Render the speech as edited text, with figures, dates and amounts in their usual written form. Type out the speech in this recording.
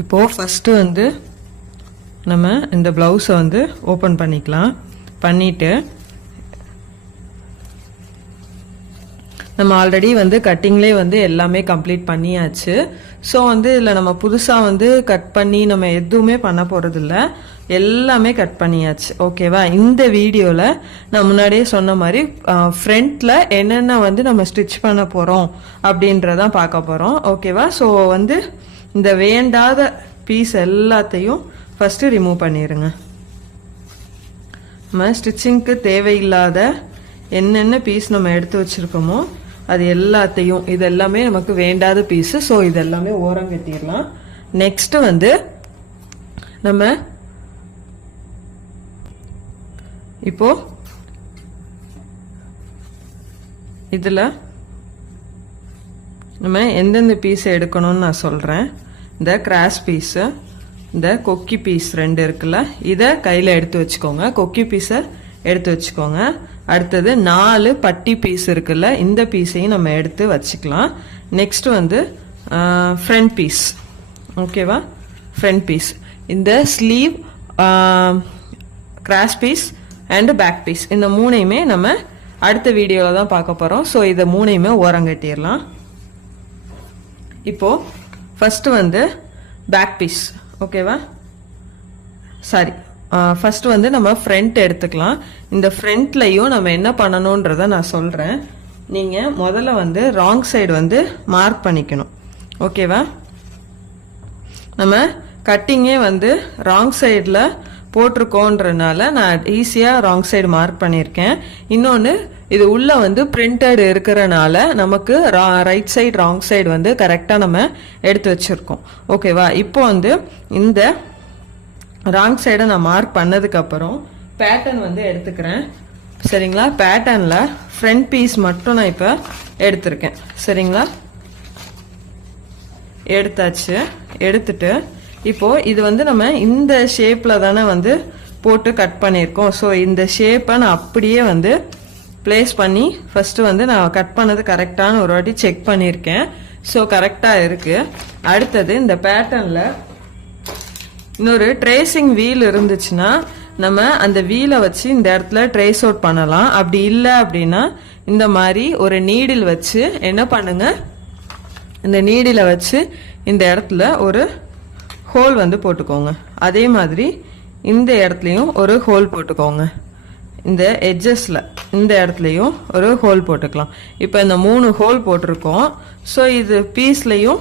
இப்போது ஃபஸ்ட்டு வந்து நம்ம இந்த ப்ளவுஸை வந்து ஓப்பன் பண்ணிக்கலாம். பண்ணிவிட்டு நம்ம ஆல்ரெடி வந்து கட்டிங்லேயே வந்து எல்லாமே கம்ப்ளீட் பண்ணியாச்சு. ஸோ வந்து இதில் நம்ம புதுசாக வந்து கட் பண்ணி நம்ம எதுவுமே பண்ண போகிறதில்ல, எல்லாமே கட் பண்ணியாச்சு. ஓகேவா? இந்த வீடியோவில் நான் முன்னாடியே சொன்ன மாதிரி ஃப்ரண்ட்டில் என்னென்ன வந்து நம்ம ஸ்டிச் பண்ண போகிறோம் அப்படின்றதான் பார்க்க போகிறோம். ஓகேவா? ஸோ வந்து இந்த வேண்டாத பீஸ் எல்லாத்தையும் ஃபஸ்ட்டு ரிமூவ் பண்ணிடுங்க. நம்ம ஸ்டிச்சிங்க்கு தேவையில்லாத என்னென்ன பீஸ் நம்ம எடுத்து வச்சுருக்கோமோ அது எல்லாத்தையும், இது எல்லாமே நமக்கு வேண்டாத பீஸு. ஸோ இது எல்லாமே ஓரம் கட்டிடலாம். நெக்ஸ்ட்டு வந்து நம்ம இப்போ இதில் நம்ம எந்தெந்த பீஸை எடுக்கணும்னு நான் சொல்கிறேன். இந்த கிராஸ் பீஸு, இந்த கொக்கி பீஸ் 2 இருக்குல்ல, இதை கையில் எடுத்து வச்சுக்கோங்க. கொக்கி பீஸை எடுத்து வச்சுக்கோங்க. அடுத்தது 4 பட்டி பீஸ் இருக்குல்ல, இந்த பீஸையும் நம்ம எடுத்து வச்சுக்கலாம். நெக்ஸ்ட் வந்து ஃப்ரண்ட் பீஸ். ஓகேவா? ஃப்ரண்ட் பீஸ், இந்த sleeve, cross piece and back piece, இந்த 3ஐயுமே நம்ம அடுத்த வீடியோவில் தான் பார்க்க போகிறோம். ஸோ இதை 3ஐயுமே ஓரங்கட்டிடலாம். இப்போது ஃபஸ்ட்டு வந்து பேக் பீஸ். ஓகேவா? சாரி, ஃபஸ்ட்டு வந்து நம்ம ஃப்ரண்ட் எடுத்துக்கலாம். இந்த ஃப்ரண்ட்லையும் நம்ம என்ன பண்ணணுன்றதை நான் சொல்கிறேன். நீங்கள் முதல்ல வந்து ராங் சைடு வந்து மார்க் பண்ணிக்கணும். ஓகேவா? நம்ம கட்டிங்கே வந்து ராங் சைடில் போட்டிருக்கோன்றனால நான் ஈஸியாக ராங் சைடு மார்க் பண்ணியிருக்கேன். இன்னொன்று, இது உள்ளே வந்து பிரிண்டட் இருக்கிறனால நமக்கு ரைட் சைடு ராங் சைடு வந்து கரெக்டாக நம்ம எடுத்து வச்சுருக்கோம். ஓகேவா? இப்போ வந்து இந்த ராங் சைடை நான் மார்க் பண்ணதுக்கப்புறம் பேட்டர்ன் வந்து எடுத்துக்கிறேன். சரிங்களா? பேட்டர்னில் ஃப்ரண்ட் பீஸ் மட்டும் நான் இப்போ எடுத்திருக்கேன். சரிங்களா? எடுத்தாச்சு. எடுத்துட்டு இப்போது இது வந்து நம்ம இந்த ஷேப்பில் தானே வந்து போட்டு கட் பண்ணியிருக்கோம். ஸோ இந்த ஷேப்பை நான் அப்படியே வந்து பிளேஸ் பண்ணி ஃபஸ்ட்டு வந்து நான் கட் பண்ணது கரெக்டான ஒரு வாட்டி செக் பண்ணியிருக்கேன். ஸோ கரெக்டாக இருக்குது. அடுத்தது இந்த பேட்டர்னில் இன்னொரு ட்ரேசிங் வீல் இருந்துச்சுன்னா நம்ம அந்த வீலை வச்சு இந்த இடத்துல ட்ரேஸ் அவுட் பண்ணலாம். அப்படி இல்லை அப்படின்னா இந்த மாதிரி ஒரு நீடில் வச்சு என்ன பண்ணுங்க, இந்த நீடில வச்சு இந்த இடத்துல ஒரு ஹோல் வந்து போட்டுக்கோங்க. அதே மாதிரி இந்த இடத்துலையும் ஒரு ஹோல் போட்டுக்கோங்க. இந்த எட்ஜஸில் இந்த இடத்துலையும் ஒரு ஹோல் போட்டுக்கலாம். இப்போ இந்த 3 ஹோல் போட்டிருக்கோம். ஸோ இது பீஸ்லையும்